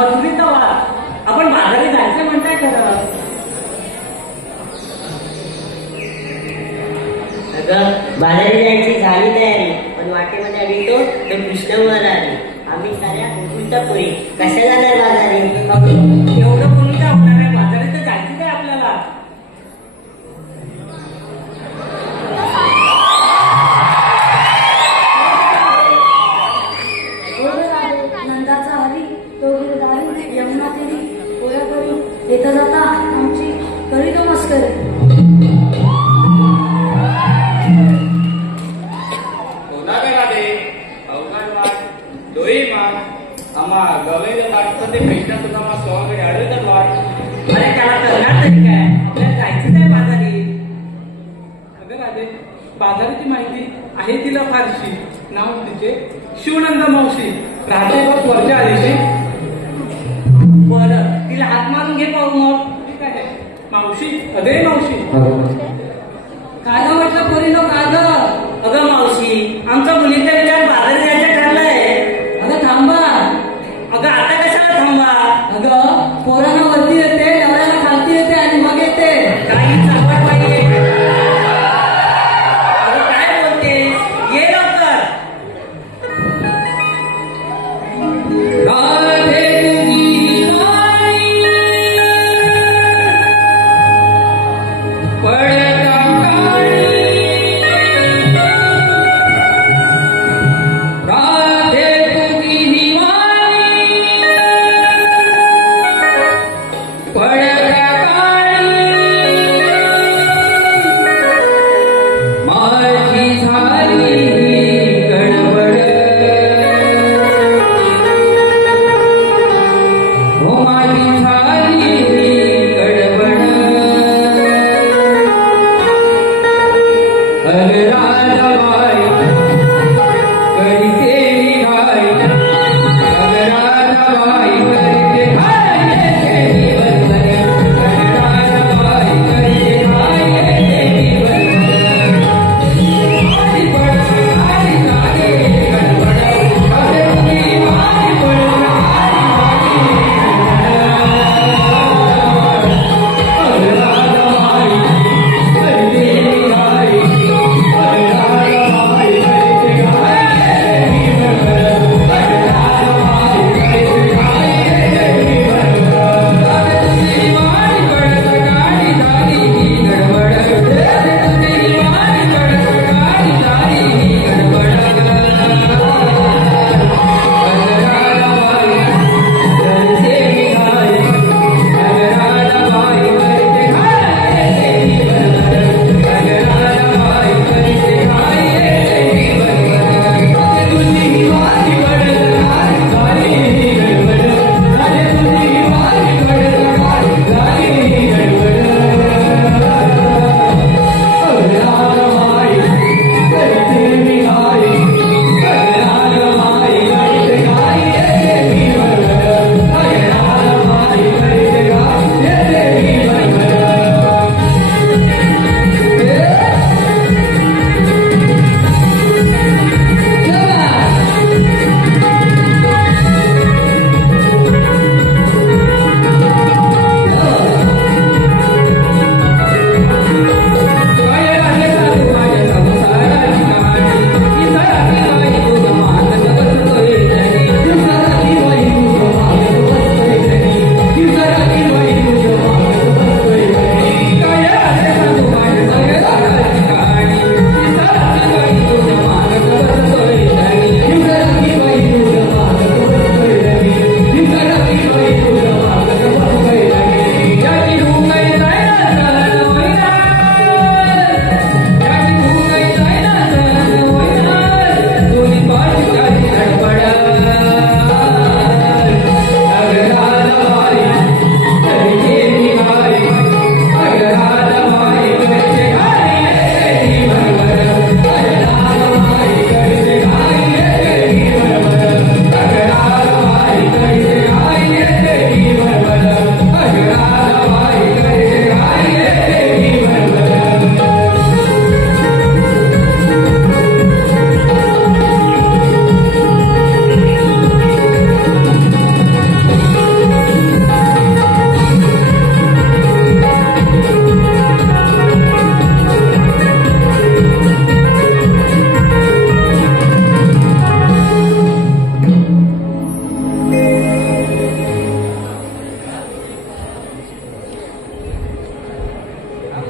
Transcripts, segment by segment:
मजुरीचा वाद. आपण बाजारी जायचं म्हणताय खरं. बाजारी जायची झाली तयारी, पण वाटेमध्ये आली तो कृष्ण वर आली. आम्ही साऱ्या उलटा पोरी कशा जाणार बाजारी. एवढं बोलून काय होणार आहे. बाजारी तर जायचं काय आपल्याला. नंदाचा हरी तो गिरधारी यमुना तेरी पोया करी येता जाता आमची करी तो मस्करी. अरे त्याला करणार तरी काय. आपल्याला जायचं काय बाजारी. अगं राधे, बाजाराची माहिती आहे तिला फारशी. नाव तिचे शिवनंद मावशी, राहते बस वरच्या आधीची. बरं तिला हात मारून घे पाहू मग. ठीक आहे मावशी. अगे मावशी. काय गं म्हटलं पोरीनो काय गं. अगं मावशी, आमच्या मुलीचा विचार बाजारी जायचं ठरलंय. अगं थांबा. अगं आता कशाला थांबा. अगं पोरांना वरती येते, नवऱ्याला खालती येते आणि मग येते. काही सांगत पाहिजे. अगं काय बोलते. ये लवकर. पण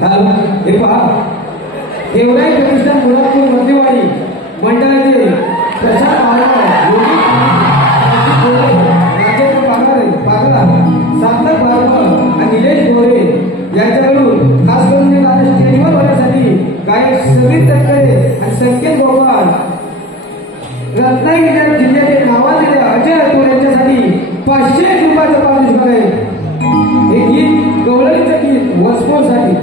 हे पहा देवराई प्रतिष्ठान मुलापूर मध्यवाडी मंडळाचे प्रचार राजेंद्र पागला सार्थक बारकर आणि निलेश गोरे यांच्याकडून खास करून गाणं स्टेजवर होण्यासाठी गायक समीर तटकरे आणि संकेत गोपाळ रत्नागिरी जिल्ह्यातील नावाजलेल्या अजय अतुल यांच्यासाठी 500 रुपयाचं पारितोषिक आहे. हे गीत गवळणीचं गीत वसपोसाठी.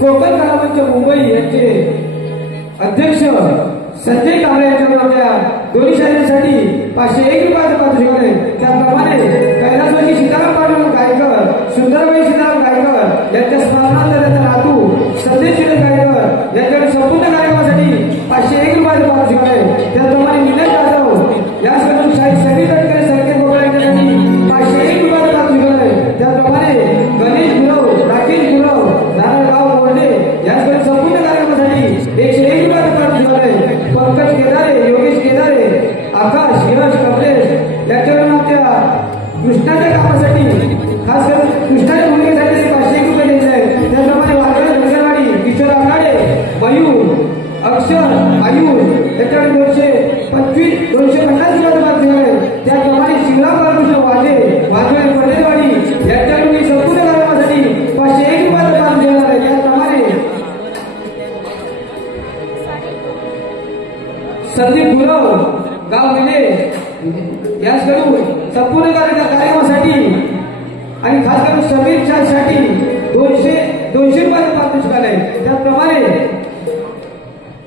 कोकण कलामंच मुंबई यांचे अध्यक्ष संजय कांबळे यांच्या दोन्ही शाळांसाठी 501 रुपयाचं पारितोषिक आहे. त्याप्रमाणे कैलासवासी सीताराम पाटील गायकर, सुंदरबाई सीताराम गायकर यांच्या स्मरणार्थ त्यांचा नातू संदेश गायकर यांच्याकडे संपूर्ण कार्यक्रमासाठी 501 रुपयाचं पारितोषिक आहे. त्याप्रमाणे निलेश जाधव यासाठी समीर तटकरे, संकेत गोपाळ यांच्यासाठी 501 रुपयाचं पारितोषिक आहे. त्याप्रमाणे गणेश गुरव, राकेश गुरव, नारायणराव बोर्डे यांच्याकडे संपूर्ण कार्यक्रमासाठी 101 रुपयाचं पारितोषिक आहे. पंकज केदारे, योगेश केदारे, आकाश, यश, कमलेश यांच्याकडून आपल्या कृष्णाच्या कामासाठी खास करून कृष्णाच्या भूमिकेसाठी 501 रुपये द्यायचे आहेत. त्याप्रमाणे वारकरी धनगरवाडी, किशोर आघाडे, मयूर, अक्षर, आयुष याच्याकडे 250 रुपयाचं पारितोषिक आहे. त्याप्रमाणे शिवराम बाळकृष्ण वाजे, वाघवेल पटेलवाडी यांच्याकडून संपूर्ण कार्यक्रमासाठी 501 रुपयाचं पारितोषिक आहे. त्याप्रमाणे संदीप गुरव, गाव विले याचकडून संपूर्ण कार्यक्रमासाठी आणि खास करून समीर साठी 200 रुपयाचं पारितोषिक आहे. त्याप्रमाणे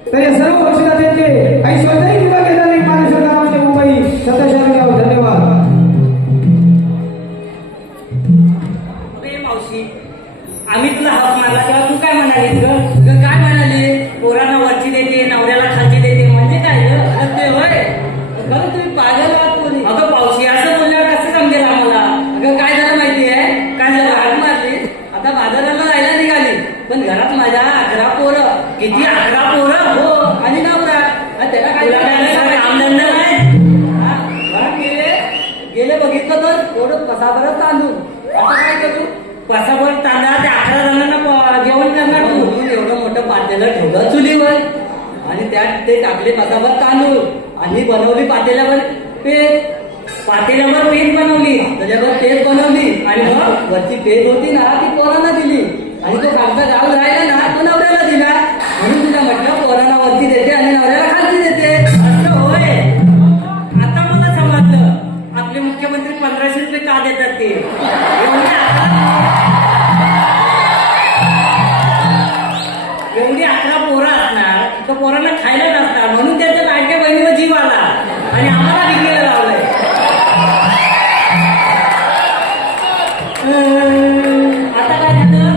तर या सर्व बक्षिसाचे काही स्वतःही विभाग घेतला मानसोर मुंबई सतत धन्यवाद. मावशी, आम्ही तुला हात मारला तेव्हा तू काय म्हणालीस ग? काय म्हणाली? पोरांना वरची देते, नवऱ्याला खालची देते, म्हणजे काय ग? ते होय खरं तुम्ही पागल आहात कोणी? अगं मावशी, असं बोलल्यावर कसं समजेल आम्हाला? अगं काय झालं माहितीये? काय झालं? हात मारली, आता बाजाराला जायला निघाली, पण घरात माझ्या 11 पोरं. किती? 11 पोरं? हो, आणि नवरा. त्याला काय आमदंड नाही. गेले बघितलं तर थोडं पसाभरच तांदूळ. आता काय करू? पसाभर तांदळा त्या 11 जणांना जेवण करणार म्हणून एवढं मोठं पातेलं ठेवलं चुलीवर आणि त्यात ते टाकले पसाभर तांदूळ आणि बनवली पातेल्यावर पेज. पातेल्यावर पेज बनवली, त्याच्यावर पेज बनवली आणि मग वरची पेज होती ना ती पोरांना दिली. आणि तो कागदा गाव राहिला ना तो नवऱ्याला दिला म्हणून तुला म्हटलं पोरांना वरती देते आणि नवऱ्याला खालती देते. असं होय. आता मला समजलं आपले मुख्यमंत्री 1500 रुपये का देतात ते. एवढी 11 पोरं असणार तर पोरांना खायला नसणार म्हणून त्याच्या लाडक्या बहिणीवर जीव आला आणि आम्हाला डिग्रीला लावलंय. आता काय झालं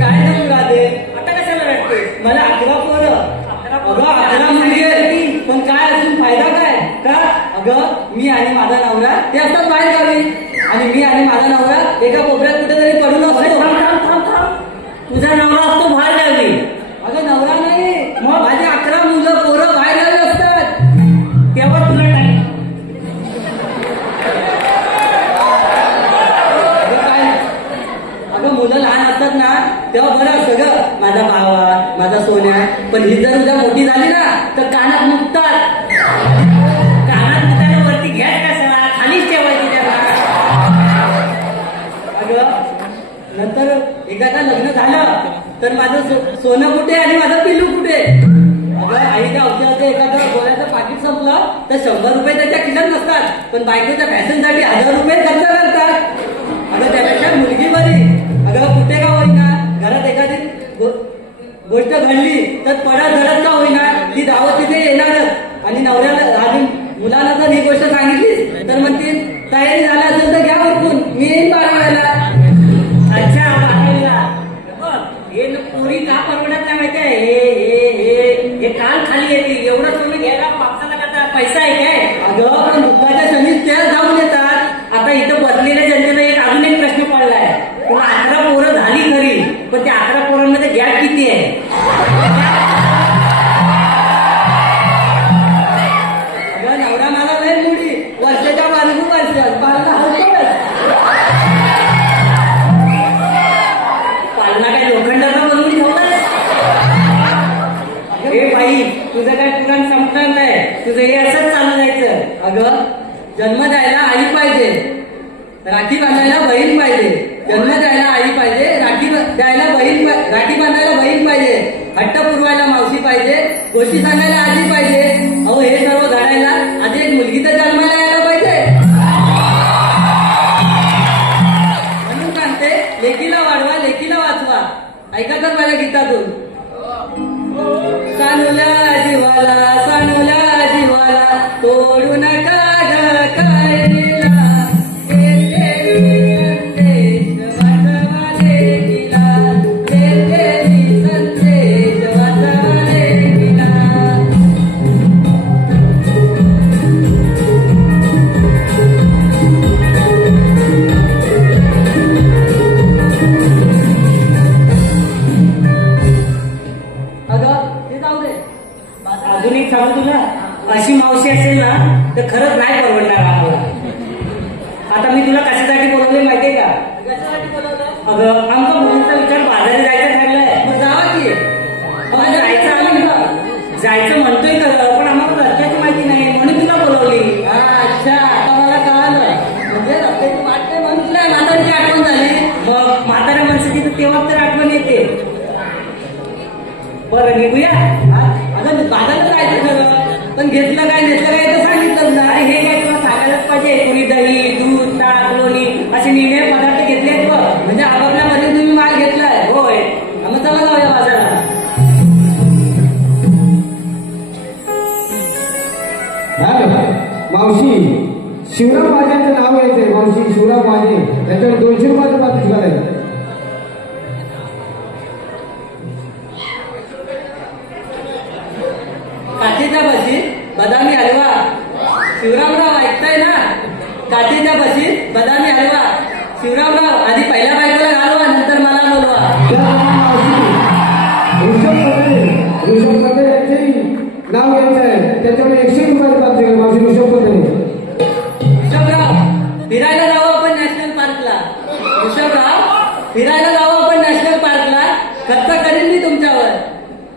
काय झालं राधे आता कशाला वाटते मला 11 पोरं अगं 11 मुलगी आहे पण काय अजून फायदा काय का अगं मी आणि माझा नवरा ते असतात बाहेर गावी आणि मी आणि माझा नवरा एका कोपऱ्यात कुठेतरी पडून असतो. तुझा नवरा असतो बाहेर गावी. अगं नवरा नाही मग माझे 11 मुलं पोरं बाहेर गावी असतात तेव्हा तुला टाइम काय. अगं मुलं लहान असतात ना तेव्हा बरं असतं ग माझा भावा माझा सोन्या. पण ही जर उद्या मोठी झाली ना तर कानात मुकतात. कानात मुकायला वरती घ्यायच कशाला खालीच ठेवायची त्याला. अगं नंतर एखादा लग्न झालं तर माझं सोनं कुठे आणि माझं पिल्लू कुठे. अगं आईच्या औषधाचं एखादं गोळ्याचं पाकिट संपलं तर 100 रुपये त्याच्या खिशात नसतात पण बायकोच्या फॅशनसाठी 1000 रुपये खर्च करतात. अगं त्यापेक्षा मुलगी बरी. अगं कुठे का होईना घरात एखादी गोष्ट घडली तर पडा धडत का होईना ती दावत तिथे येणारच. आणि नवऱ्याला अजून मुलांना जर ही गोष्ट सांगितलीच तर म्हणतील तयारी झाली असेल तर घ्या उठून मी येईन 12वेला. अच्छा 12वेला हे पोरी का परवडत नाही माहिती आहे. हे काल खाली येते एवढं तुम्ही घ्यायला पापसाला करता पैसा आहे काय. अगं पण दुःखाच्या क्षणीच त्या जाऊन येतात. आता इथं बसलेल्या जनतेला अजून एक प्रश्न पडलाय तुला 11 पोरं झाली खरी पण त्या 11 पोरांमध्ये गॅप किती आहे. अगं नवरा मला लय मुडी वर्षाच्या बाजू वर्षात पालना हलतोय. पालना काय लोखंडाचा बनवून ठेवलाय. हे बाई तुझं काय पुराण संपणार नाही तुझं हे असंच चालू जायचं. अगं जन्म द्यायला आई पाहिजे राखी बांधायला बहीण पाहिजे. जन्म द्यायला आई पाहिजे राखी द्यायला बहीण राखी बांधायला बहीण पाहिजे. हट्ट पुरवायला मावशी पाहिजे. गोष्टी सांगायला आजी पाहिजे. अहो हे सर्व घडायला आधी एक मुलगी तर जन्माला यायला पाहिजे. म्हणून सांगते लेकीला वाढवा लेकीला वाचवा. ऐका तर माझ्या गीतातून सानुला जीवाला तोडू नका ग काळीला. अजून एक सांगू तुला अशी मावशी असेल ना तर खरंच नाही परवडणार आपल्याला. आता मी तुला कशासाठी बोलवले माहितीये का. कशासाठी बोलवलं अगं आमचा मुलीचा विचार बाजारी जायचं ठरलाय. मग जावा की जायचं आम्ही जायचं म्हणतोय खरं पण आम्हाला रस्त्याची माहिती नाही म्हणून तुला बोलवली. अच्छा आता मला कळालं म्हणजे रस्त्याची वाट नाही म्हणून तुला म्हातारीची आठवण झाली. मग म्हाताऱ्या माणसाची तर तेव्हा तर आठवण येते. बरं निघूया. अगं बाजारात जायचं खरं पण घेतलं काय नेतलं काय तर सांगितलं ना. अरे हे काय तुला सांगायलाच पाहिजे. कोणी दही दूध ताक लोणी असे निळे पदार्थ घेतले आहेत बघ म्हणजे आपापल्यामध्ये तुम्ही माल घेतलाय. होय मग चला जाऊया बाजारात. मावशी शिवराम माझ्यांचं नाव घ्यायचंय. मावशी शिवराम माझे त्याच्यावर 200 रुपयाचं पाकिट घालायचं. काठीच्या बशीत बदामी हलवा. शिवरामराव ऐकताय ना. काठीच्या बशीत बदामी हलवा. शिवरामराव आधी पहिल्या बायकोला घालवा नंतर मला बोलवा. ऋषभ पटेल यांचंही नाव घ्यायचं आहे त्याच्यावर 100 रुपयाचं पाकिट घाला. मावशी ऋषभ पटेल. ऋषभराव फिरायला जाऊ आपण नॅशनल पार्कला. ऋषभराव फिरायला जाऊ आपण नॅशनल पार्कला. खर्च करीन मी तुमच्यावर.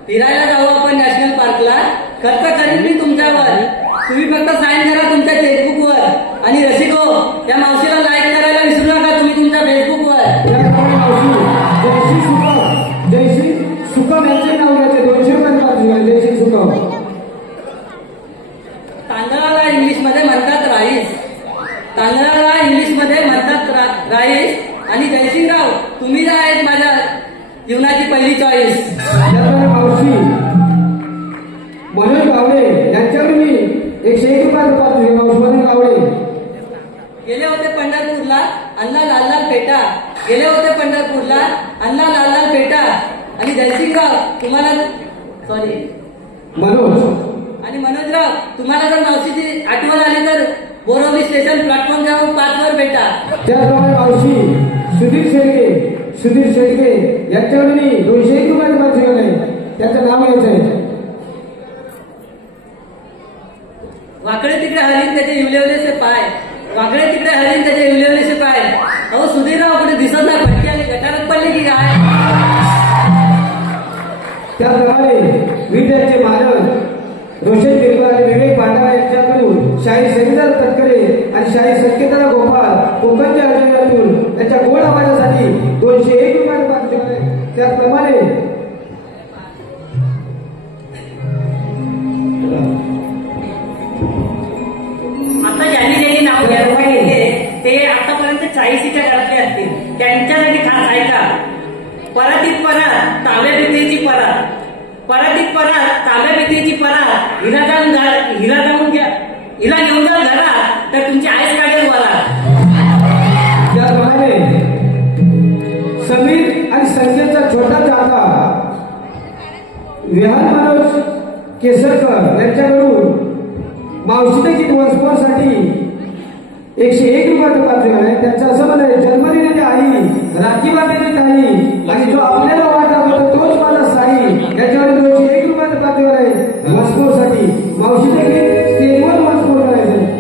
फिरायला जाऊ आपण नॅशनल पार्कला. खर्च करीन मी तुमच्यावर. तुम्ही फक्त साईन करा तुमच्या फेसबुकवर आणि रसिको त्या मावशीला लाईक करायला विसरू नका तुम्ही तुमच्या फेसबुकवर. तांदळाला इंग्लिशमध्ये म्हणतात राईस. आणि जयसिंगराव तुम्ही जे आहेत माझ्या जीवनाची पहिली चॉईस. त्याचप्रमाणे मावशी मनोज गावडे यांच्याकडे मी 101 रुपयाचं पात्र घेऊन मनोज गावडे गेले होते पंढरपूरला अण्णा लाललाल पेटा. गेले होते पंढरपूरला अण्णा लाललाल पेटा. आणि जयसिंगराव तुम्हाला सॉरी मनोज आणि मनोजराव तुम्हाला जर मावशीची आठवण आली तर बोरवली स्टेशन प्लॅटफॉर्म जाऊन 5 वर भेटा. त्याचप्रमाणे मावशी सुधीर शेडके यांच्याकडे मी 201 रुपयाचं पात्र घेऊन आहे. त्याचं नाव घ्यायचं आहे. वाकडे तिकडे हरीण त्याचे इवलेवलेसे पाय. वाकडे तिकडे हरीण त्याचे इवलेवलेसे पाय. अहो सुधीरराव कुठे दिसत नाही. भटकी आणि गटारात पडले की काय. त्याचप्रमाणे विद्यार्थी मालक रोशन बिरकर आणि विवेक पांढरा यांच्याकडून शाहीर सविता तटकरे आणि शाहीर संकेतरा गोपाळ कोकणच्या अर्जुनातून त्याच्या गोड आवाजासाठी 201 रुपयाचं पात्र घेऊन आहे. त्याचप्रमाणे आता ज्यांनी नाव घेतले ते आतापर्यंत 40च्या घरातले असतील. त्यांच्यासाठी खास ऐका. परातीत परात ताव्या भीतीची परात. परातीत परात ताव्या भीतीची परात. हिला जाऊन घ्या. हिला घेऊन जा घरात तर तुमची आईस काढेल बरा. त्याचप्रमाणे समीर आणि संजयचा छोटा चाचा विहान मनोज केसरकर यांच्याकडून मावशीच्या गीत वंशपोरसाठी 101 रुपयाचं पात्र घेऊन आहे. त्यांचं असं म्हणणं आहे, जन्मदिनाची आई राखी बांधलेली ताई आणि जो आपल्याला वाटा होता तोच माझा साई. याच्यावर 201 रुपयाचं पात्र घेऊन आहे. वंशपोरसाठी मावशीच्या गीत स्टेजवर वंशपोर करायचं.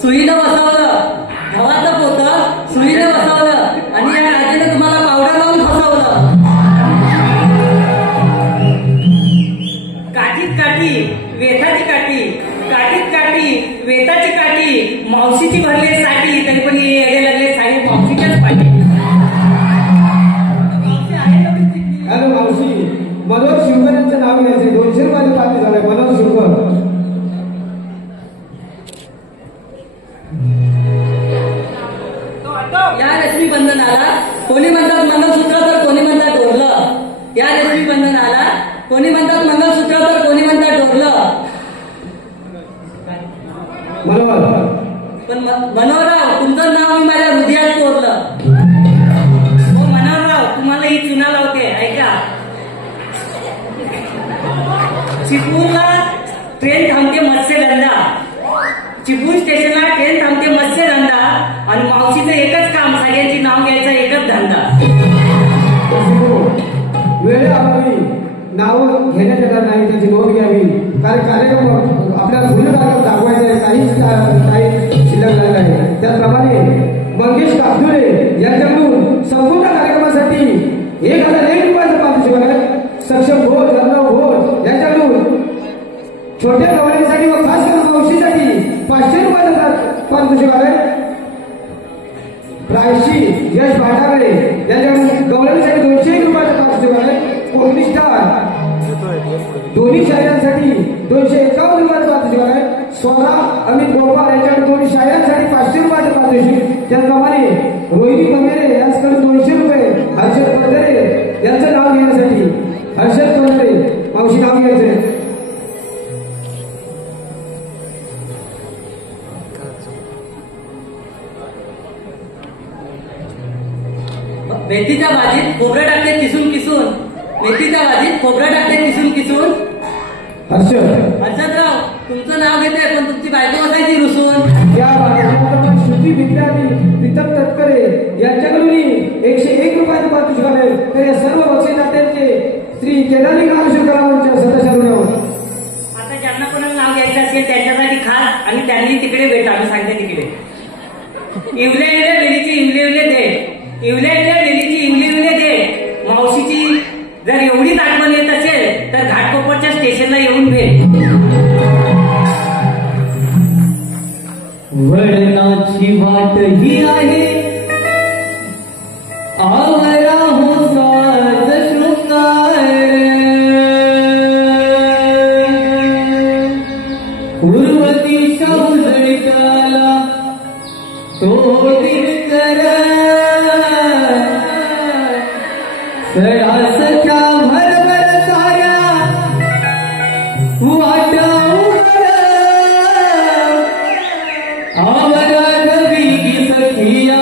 सुईनं बसवलं, गव्हाचं पोतं सुईनं बसवलं आणि या राजाने तुम्हाला पावडर लावून फसवलं. काठीत काठी वेताची काठी, काठीत काठी वेताची काठी, मावशीची भरली साठी तरी पण येडे लागले साई मावशीच्याच पाठी. हॅलो मावशी, मनोज शिवकर यांचं नाव घ्यायचंय. 200 रुपयाचं पात्र झालंय. मनोज शिवकर. या रश्मी बंधनाला कोणी म्हणतात मंगळसूत्र तर कोणी म्हणतात ढोरलं. या रश्मी बंधनाला कोणी म्हणतात मंगळसूत्र तर कोणी म्हणतात ढोरलं. पण मनोहरराव तुमचं नाव मी माझ्या हृदयात कोरलं. हो मनोहरराव, तुम्हाला ही चुना लावते ऐका. चिपळूणला ट्रेन थांबते मत्स्यगंधा, चिपळूण स्टेशनला ट्रेन थांबते मत्स्यगंधा आणि मावशीचं एकच काम, सगळ्यांची नाव घ्यायचं एकच धंदा. वेळेअभावी नाव घेण्यात येणार नाही, त्याची नोंद घ्यावी. कारण कार्यक्रम आपल्याला पूर्ण कार्यक्रम दाखवायचा आहे, काही शिल्लक झालेला आहे. त्याचप्रमाणे मंगेश कापडुले यांच्याकडून संपूर्ण कार्यक्रमासाठी 1001 रुपयाचं पारितोषिक आहे. सक्षम घोष, अर्णव घोष यांच्याकडून छोट्या गवळणीसाठी व खास करून मावशीसाठी 500 रुपयाचं पारितोषिक आहे. रायशी यश भाटाकडे यांच्याकडून गवळणीसाठी 201 रुपयाचं पारितोषिक आहे. कोकणी स्टार दोन्ही शायरांसाठी 251 रुपयाचं पारितोषिक आहे. स्वरा अमित गोपाळ यांच्याकडे दोन्ही शायरांसाठी 500 रुपयाचं पारितोषिक. त्याचप्रमाणे रोहिणी पंधरे यांच्याकडे 200 रुपये. हर्षद पंधरे यांचं नाव घेण्यासाठी हर्षद पंधरे मावशी नाव घ्यायचं. मेथीच्या भाजीत खोबरं टाकते किसून किसून. मेथीच्या भाजीत खोबरं टाकते किसून किसून. हर्षदराव तुमचं नाव घेते पण तुमची बायको बसायची रुसून. या भागात श्रुती विद्यार्थी प्रीतम तटकरे यांच्याकडून 101 रुपयाचं पारितोषिक आहे. तर या सर्व बक्षिसात्यांचे श्री केदारी कालशुकरावांच्या सदस्यांवर आता ज्यांना कोणाला नाव घ्यायचं असेल त्यांच्यासाठी खास आणि त्यांनी तिकडे भेटा. आम्ही सांगते तिकडे इवले इवले बेलीची इवले इवले दे. इवले इवले बेलीची इवले इवले दे. मावशीची जर एवढीच आठवण येत असेल तर घाटकोपरच्या स्टेशनला येऊन भेट. वळणाची वाट ही आहे आवरा हो साज शृंगार. उर्वतीच्या उजळीला तो दिनकर सडासच्या भरभर साऱ्या वाटावर आवरा गवी सखिया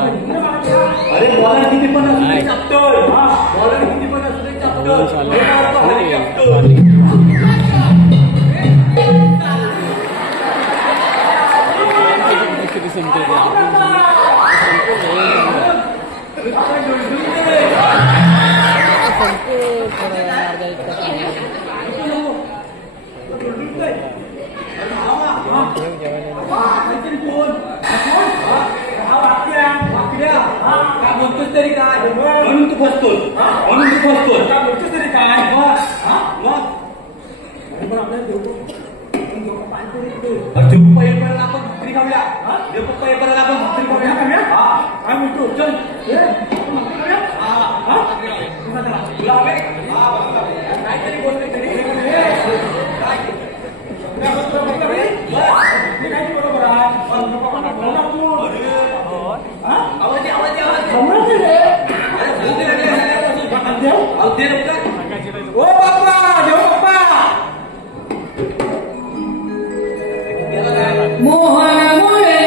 अरे बॉलर किती पण असू दे चपटोल, बॉलर किती पण असू दे चपटोल. काय बोलतोस तरी काय म्हणून तू फसतोस, म्हणून तू फसतोस. काय बोलतोस तरी काय मग पप्पा एक करायला आपण भाकरी खाऊया. पप्पा एक करायला आपण भाकरी खाऊया. काय म्हणतो चल तुला हवे काहीतरी गोष्ट बरोबर आहे. ओ बाप्पा देव बाप्पा मोहन मुळे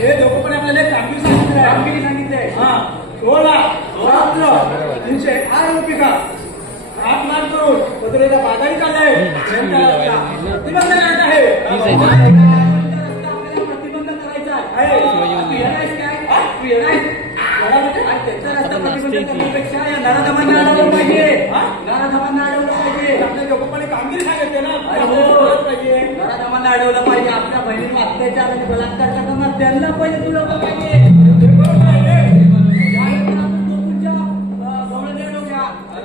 हे लोक पण आपल्याला कामगिरी सांगितलंय हा 16,308 रुपये का 8 लाख करोड पत्रेचा बाजारी चाललाय प्रतिबंध करायचा आहे प्रतिबंध करायचा आहे त्याचा रस्ता प्रतिबंध करण्यापेक्षा या नराधमांना अडवलं पाहिजे नराधमांना अडवलं पाहिजे आपल्या लोक पण कामगिरी सांगितले ना पाहिजे नराधमांना अडवलं पाहिजे आपल्या बहिणीवर अत्याचार आणि बलात्कार करताना त्यांना पहिले तुला पाहिजे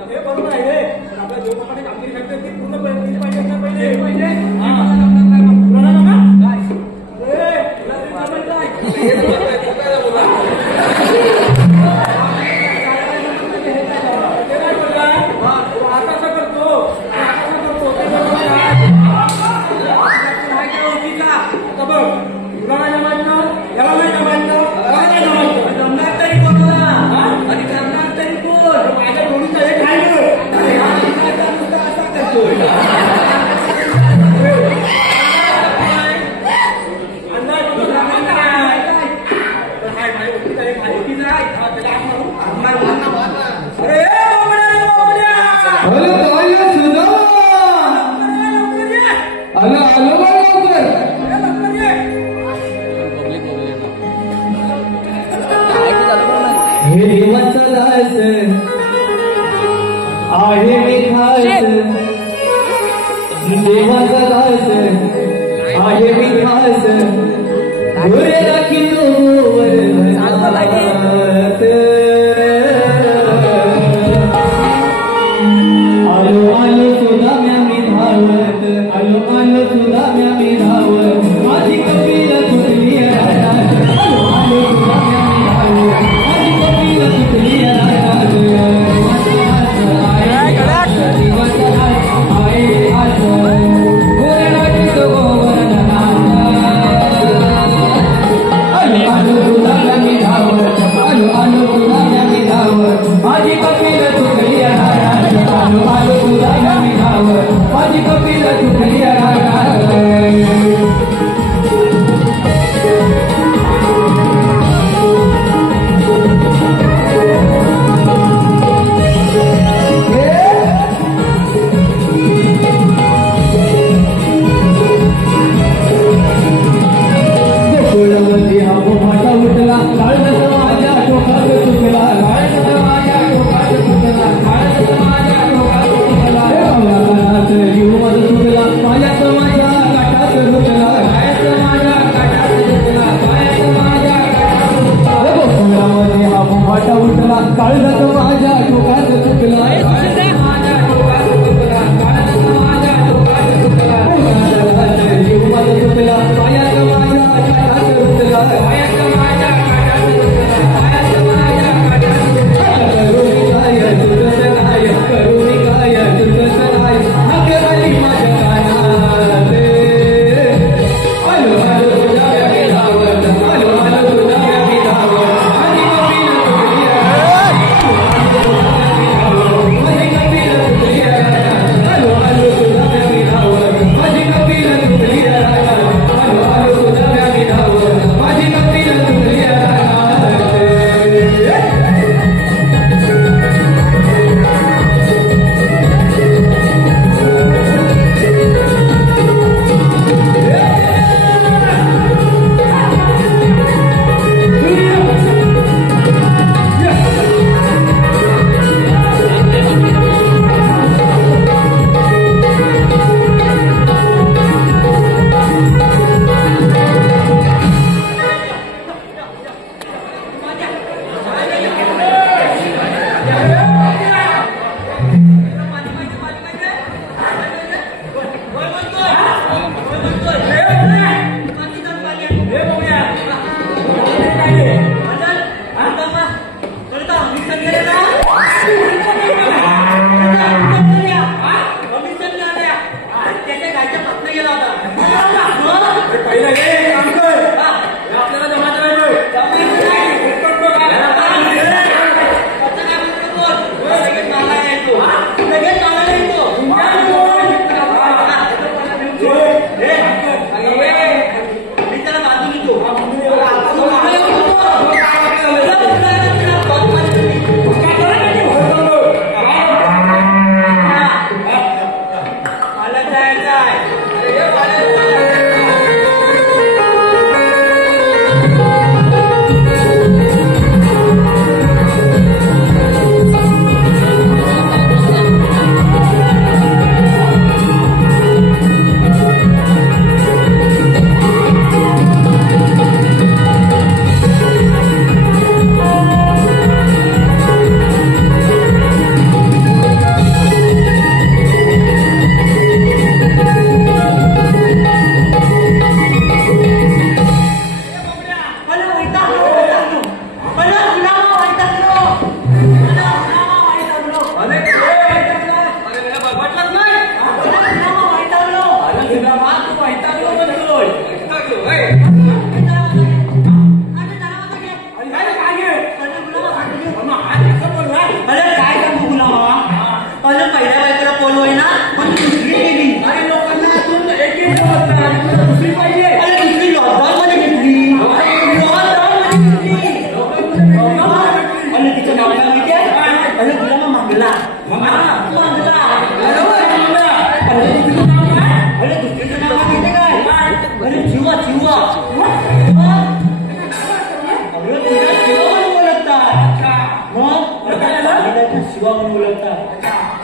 हे बरोबर आहे आपल्या लोकांनी कामगिरी करतात ती पूर्ण केली पाहिजे ना पहिले आहे मी खास देवाचा दास आहे मी खास गोरे राखी तो आलो आलो सुद्धा म्या मी धावत आलो आलो सुद्धा म्या मी धावत माझी कपिल तुटली आलो आलो सुद्धा म्या मी धावत माझी कपिल तुटली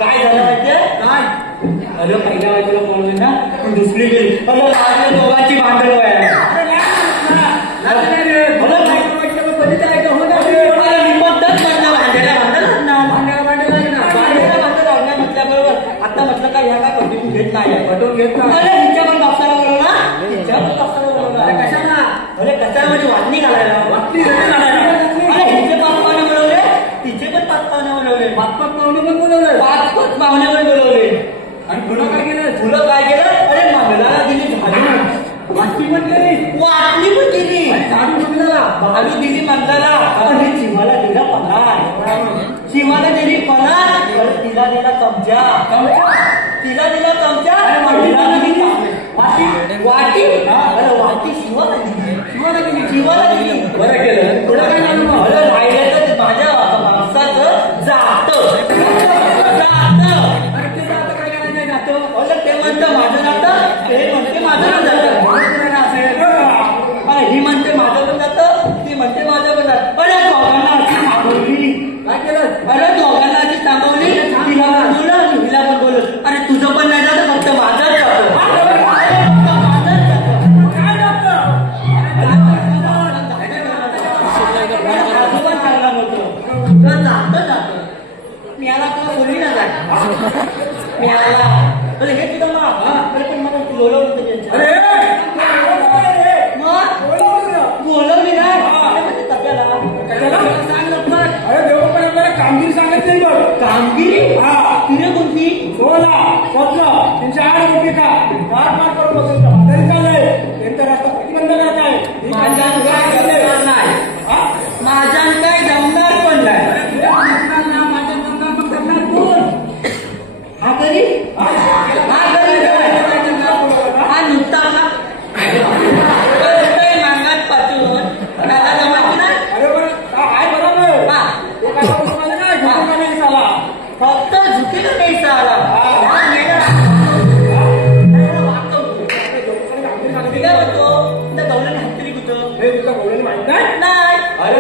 काय झालं माहितीये काय? अरे पहिल्या बाजूला कोण ना ती दुसरी गेली. अरे दोघांची भांडण व्हायला. आता म्हटलं काय ह्या काय पटवून घेत नाही पटवून घेत नाही. अरे हिच्या पण बापसाला बोलवलं ना, हिच्या पण बापसाला बोलवलं. अरे कशाला? अरे कशाला म्हणजे वाटणी घालायला, वाटणी घालायला. अरे हिचे पाच पाहुणे बोलवले, तिचे पण पाच पाहुणे बोलवले, पाच पाच पाहुणे पण बोलवले, पाच पाच पाहुणे पण बोलवले. आणि तुला काय केलं? तुला काय केलं? अरे मंगलाला दिली झाडू, वाटणी पण केली, वाटणी पण केली, झाडू मंगलाला, झाडू दिली मंगलाला. आणि शिवाला दिला पगार, शिवाला दिली पगार, तिला दिला कमजा, तिला दिला कमजा, वाटी वाटी अरे वाटी शिवाला दिली, शिवाला दिली. बरं केलं. पुढे काय झालं मग? अरे राहिलं तर माझ्या माणसाचं जात काय करायचं जातं? अरे ते म्हणतं माझं जातं, ते म्हणते माझं पण जातं. ही म्हणते माझं पण जातं, ती म्हणते माझं पण जातं. अरे दोघांना अशी थांबवली. काय केलं? अरे दोघांना अशी थांबवली, तिला पण बोललं आणि हिला पण बोललं. अरे तुझं पण नाही जातं, फक्त माझंच जातं. मिळाला तुला बोलली ना जात मिळाला. अरे हे तुझं अरे पण मला बोलवलं होतं त्यांचं. बोलवली नाही अरे देव पण आपल्याला कामगिरी सांगत नाही बघ. कामगिरी तिने कोणती? 16, 17, 308 कोटी का मार करून बसतो. तरी चाललंय त्यांचा रस्ता प्रतिबंध करत आहे. माझ्या काय जमणार नाही, माझ्या काय जमणार पण नाही. माझ्या जमणार पण करणार कोण? हा करी हा नुसता मांगात पाचून त्याला जमायची नाही. अरे पण आहे बरोबर. फक्त झुकेला नाही आला. हत्ती कुठं हे तुला बोलायला माहित नाही. नाही. अरे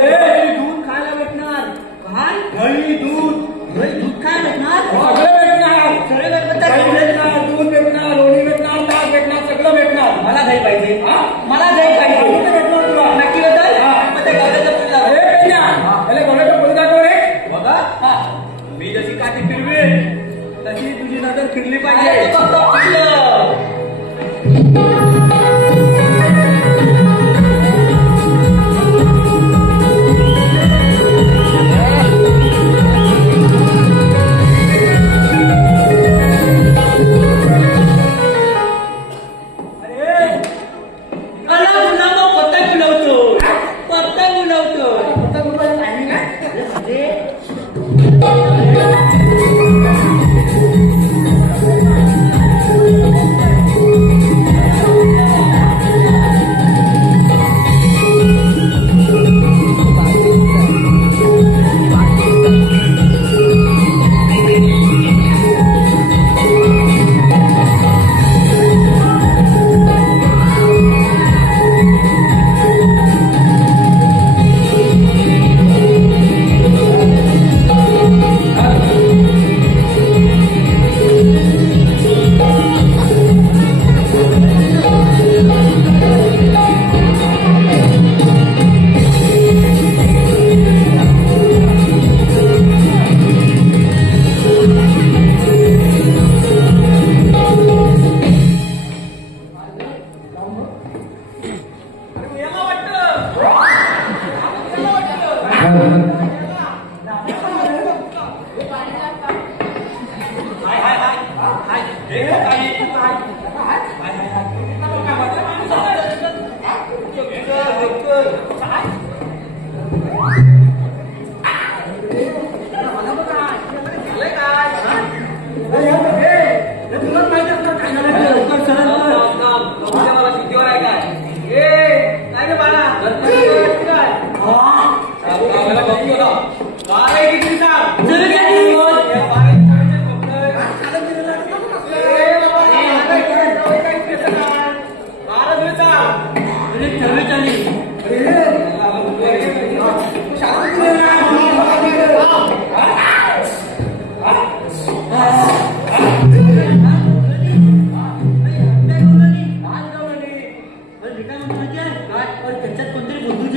दूध खायला भेटणार. काय दही दूध दूध काय भेटणार? सगळं भेटणार. सगळे दही भेटणार, दूध भेटणार, लोणी भेटणार, ताक भेटणार, सगळं भेटणार. मला दही पाहिजे, हा? मला दही पाहिजे. कुठे भेटणार तुला? नक्की भेटेल. हा. मग त्या गावाच्या पुढे जाऊ. अरे पेन्या, अरे कोणाचं पुढे दाखव रे. बघा हा. मी जशी काठी फिरवे तशी तुझी नजर फिरली पाहिजे. अरे बघतो, फिरलं.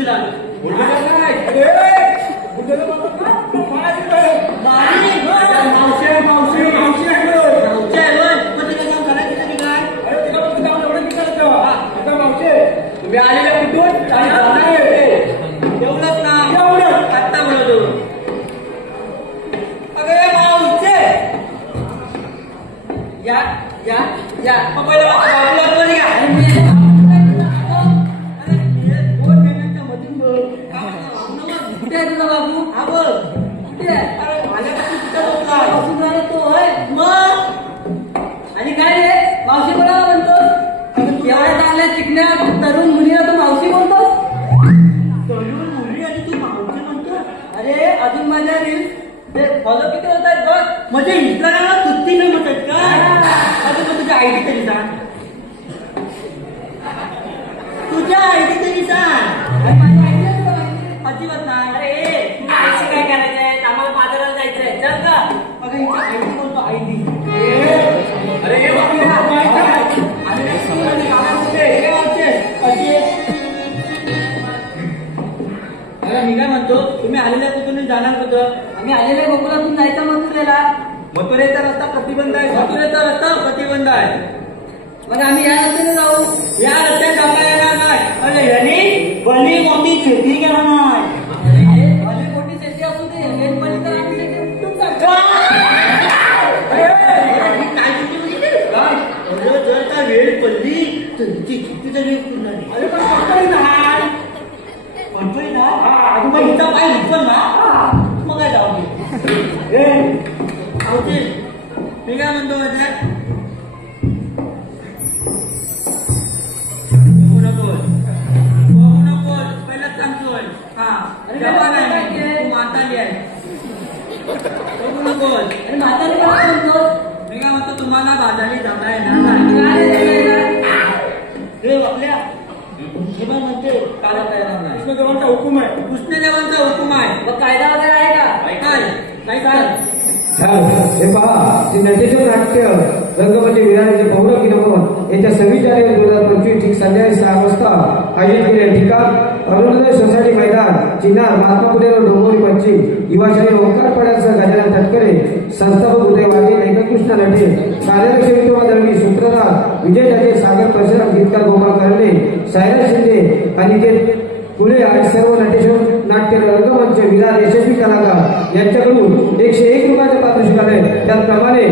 तुला तुम्ही आलेल्या कुठून एवढंच ना एवढं आत्ता बोलतो अगं मावशे या या या पहिलं बाबूला बोल घ्या कुठे आहे तुझा बाबू? हा बोल कुठे आहे? आल्यापासून कुठं बोलला पासून झाला तो होय. मग आणि काय रे मावशी कोणाला म्हणतोस? एवढ्या चांगल्या चिकण्या तरुण मुलीला तू मावशी म्हणतोस? तरुण मुली आणि तू मावशी म्हणतो अरे अजून माझ्या रील्स ते फॉलो किती होत आहेत बघ. म्हणजे इंस्टाग्रामला कुस्ती नाही म्हणतात का अजून मग तुझ्या आयडी तरी सांग तुझ्या आयडी तरी सांग अरे माझी आयडी आहे तुला माहिती? अजिबात नाही अरे तुला आयडी काय करायचंय? आम्हाला बाजारात जायचंय. चल का? अगं हिची आयडी बोलतो आयडी अरे हे बघ ना, मी काय म्हणतो तुम्ही आलेल्या कुठून जाणार कुठं आम्ही आलेल्या गोकुळातून जायचं मथुरेला. मथुरेचा रस्ता प्रतिबंध आहे मथुरेचा रस्ता प्रतिबंध आहे मग आम्ही या रस्त्याने जाऊ. या रस्त्यात जाता येणार नाही अरे यांनी भली मोठी शेती केला नाही भले मोठी शेती असू दे वेलपणी तर आम्ही शेती उठून जातो. जर का वेळ पडली तर तिची शेतीचा वेळ पूर्ण नाही अरे पण कंपनी नाही कंपनी ना मग हिचा पाय उचल ना मग काय जाऊ दे मी काय म्हणतो माझ्या बघू नकोस पहिलाच सांगतोय हा अरे जवान काय आहे काय? तू म्हातारी आहे बघू नकोस आणि म्हातारी कोणाला म्हणतोस? मी काय म्हणतो तुम्हाला बाजारी जाता येणार काय रे तुला? हे आपल्या हे पण म्हणते काला तयार नाही कृष्णदेवांचा हुकूम आहे. कृष्णदेवांचा हुकूम आहे मग कायदा वगैरे आहे का? काय काय हे पहा जे नटेश्वर नाट्य रंगमंच विराराचे पौरव की नमन येत्या 26 जानेवारी 2025 ठीक संध्याकाळी 6 वाजता आयोजित केले ठिकाण अरुणोदय सोसायटी मैदान चिन्हार महात्मा फुले रोड डोंबिवली पश्चिम युवाशाही ओंकार पड्यासह गजानन तटकरे संस्थापक उदय वाघे लेखक कृष्ण नटे कार्याध्यक्ष विठोबा दळवी सूत्रधार विजय जागे सागर परशुराम गीतकार गोपाळ करणे सायरा शिंदे अनिकेत पुणे आणि सर्व नटेश्वर नाट्य रंगमंच विरार यशस्वी कलाकार यांच्याकडून 101 रुपयाचे पारितोषिक आले. त्याचप्रमाणे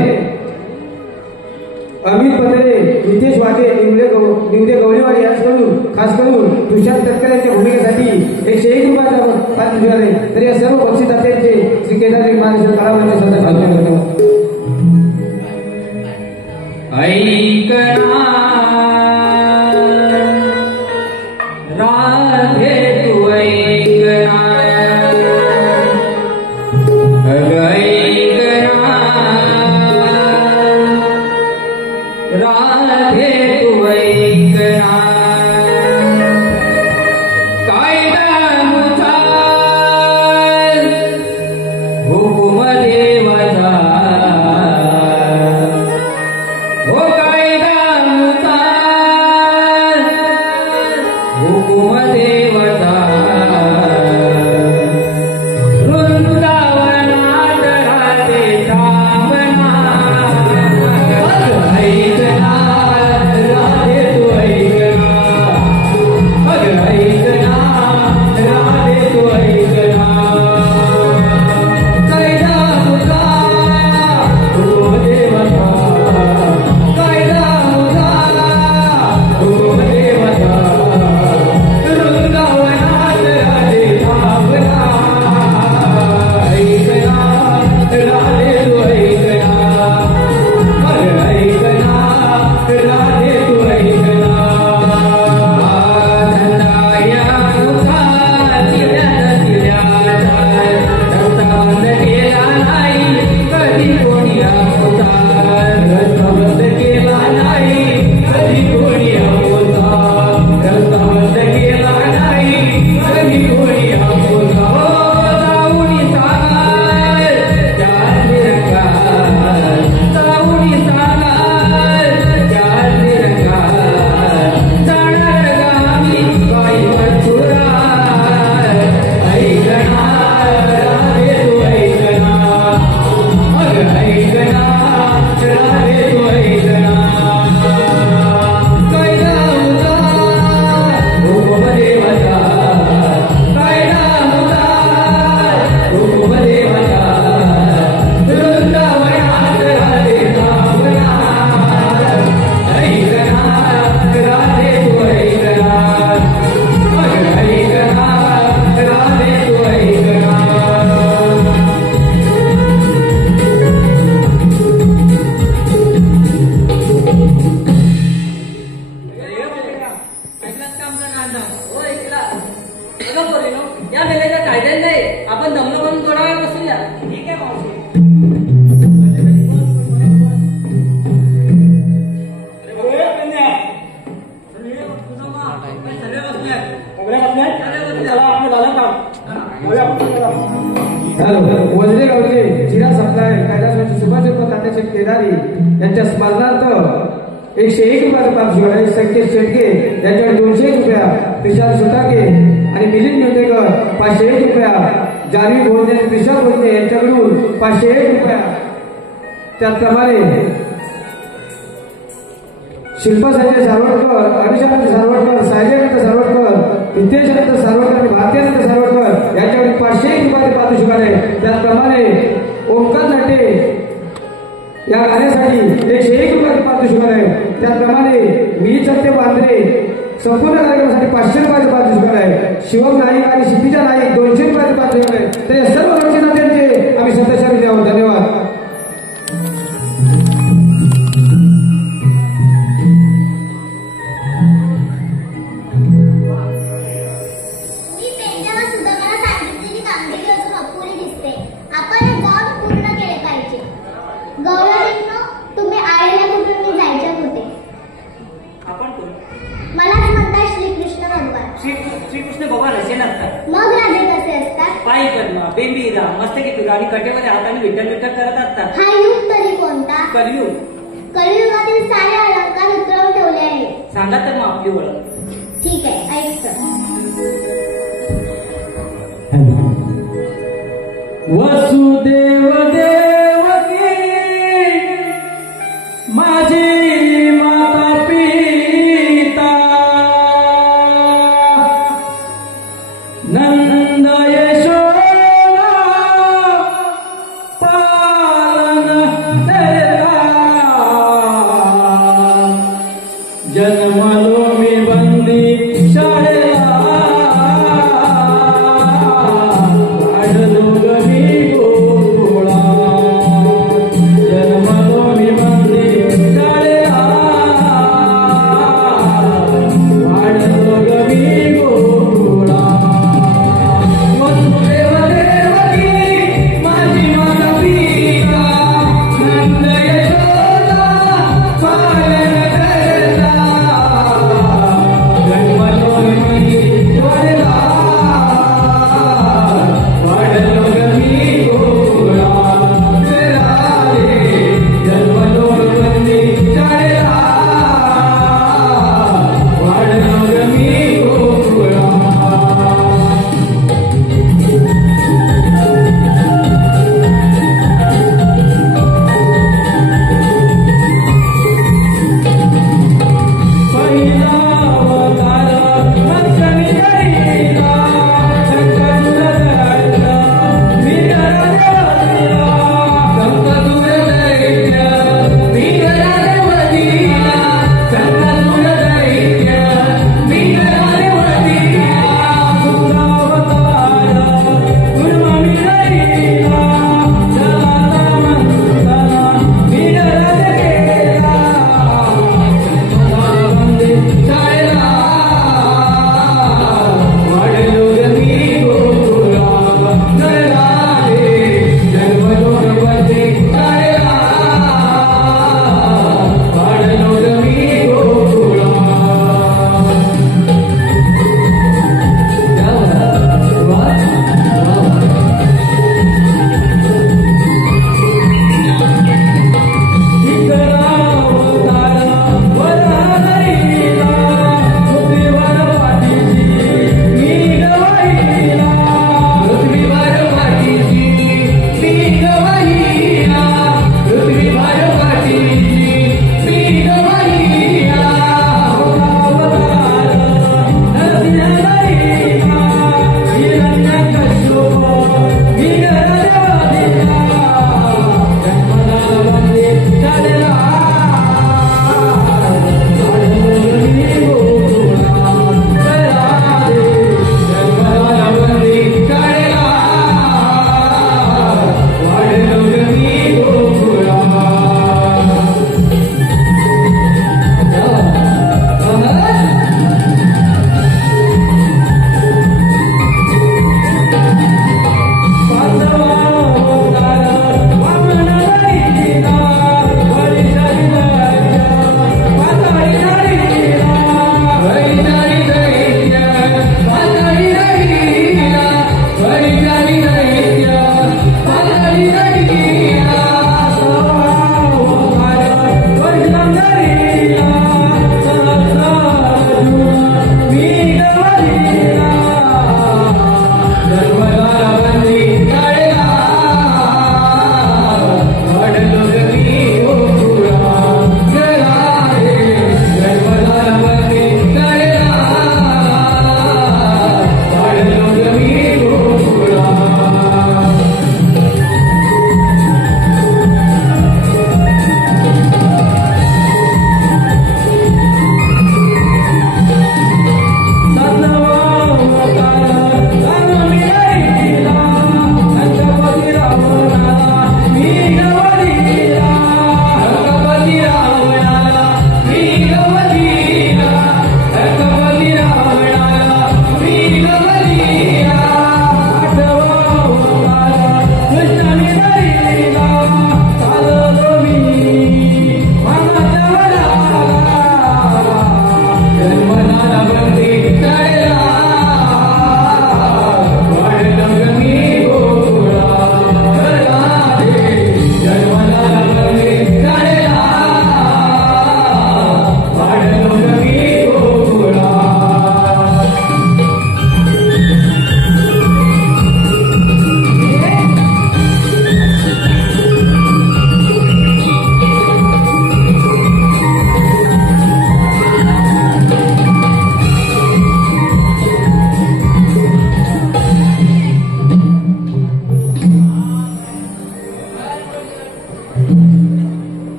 अमित पत्रे नितेश वाटे निवदे गवळीवाड यांच्याकडून खास करून तुषार तटकर यांच्या भूमिकेसाठी 101 रुपयाचा पारितोषिक आले. तर या सर्व बक्षीसदात्यांचे श्री केदारी महाराष्ट्र कलावंत सदस्य करतो. राधे तू ऐकना राधे तू ऐकना कायदा मुझा हुकुम देवाचा हो कायदा मुझा हुकुम देवता वृंदावनात राधे थांबना ऐकना राधे तू ऐकना ऐकना राधे तू ऐकना कैदा मुझा हुकुम देवता कैदा मुझा हुकुम देवता वृंदावनात अगं पोरीनो, या मेल्याच्या कायद्याने नाही, आपण दमलं म्हणून थोडा वेळ बसूया. ठीक आहे मावशी. वजरे गावचे चिरा सप्लाय कैलासवासी सुभाषचंद्र तात्याचे केदारी यांच्या स्मरणार्थ 101 रुपयाचा पारितोषिक संकेत शेटके यांच्याकडे 201 रुपया, विशाल सुटाके आणि मिलिंद मिळतेकर 501 रुपया, जान्हवी भोजने विशाल भोजने यांच्याकडून 501 रुपया. त्याचप्रमाणे शिल्पा संजय सारवडकर, अनिशानंद सारवडकर, सायलेनंद सारवडकर, विद्येशानंद सारवडकर आणि भारतीयानंद सारवडकर यांच्याकडे 501 रुपयाचे पारितोषिक आहे. त्याचप्रमाणे ओमकार लाटे या गाण्यासाठी 101 रुपयाचे पारितोषिक आहे. त्याचप्रमाणे मी सत्य बांद्रे संपूर्ण कार्यक्रमासाठी 500 रुपयाचे पारितोषिक आहे. शिवम नाईक आणि क्षितिजा नाईक 200 रुपयाचे पारितोषिक आहे. तर या सर्व गणचिन्हांचे आम्ही सदस्यांनी द्यावं. धन्यवाद. तुम्ही आईला कुठे मी जायच्या कुठे? आपण कोण? मलाच म्हणतात श्रीकृष्ण भगवान. श्रीकृष्ण भगवान असे नसतात. मग राधे कसे असतात? पायी पद्मा, बेंबीरा, मस्तकी तुरा आणि कटेमध्ये हाताने विठ्ठल विठ्ठल करत असतात. हा युग तरी कोणता? कलियुग. कलियुगातील सारे अलंकार उतरवून ठेवले आहेत. सांगा तर मग आपली ओळख. ठीक आहे, ऐक. वसुदेव देवकी माझी माता पिता, नंद यशोदा पालन करता, जन्मलो मी बंदी शाळेला, आढलो गमी गोकुळा.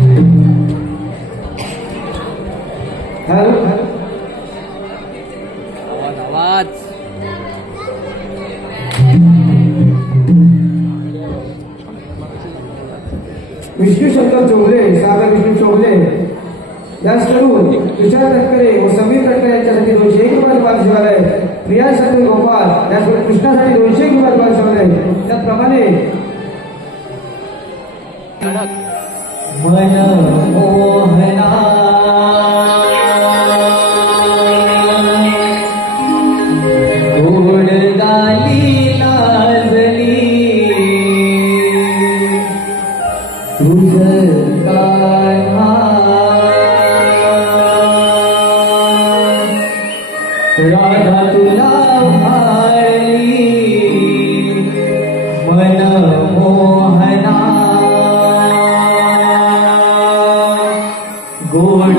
हॅलो विष्णू शंकर चौगले, सागर विष्णू चौगले याच करून तुषार तटकरे व समीर तटकरे यांच्यासाठी 201 रुपयाचं पारितोषिक आहे. प्रिया शंकर गोपाल याचकडून कृष्णासाठी 201 रुपयाचं पारितोषिक आहे. त्याचप्रमाणे मनमोहना गोड गाली लाजली तुझ कान्हा राधा तुला भाळली मनमोहना गोड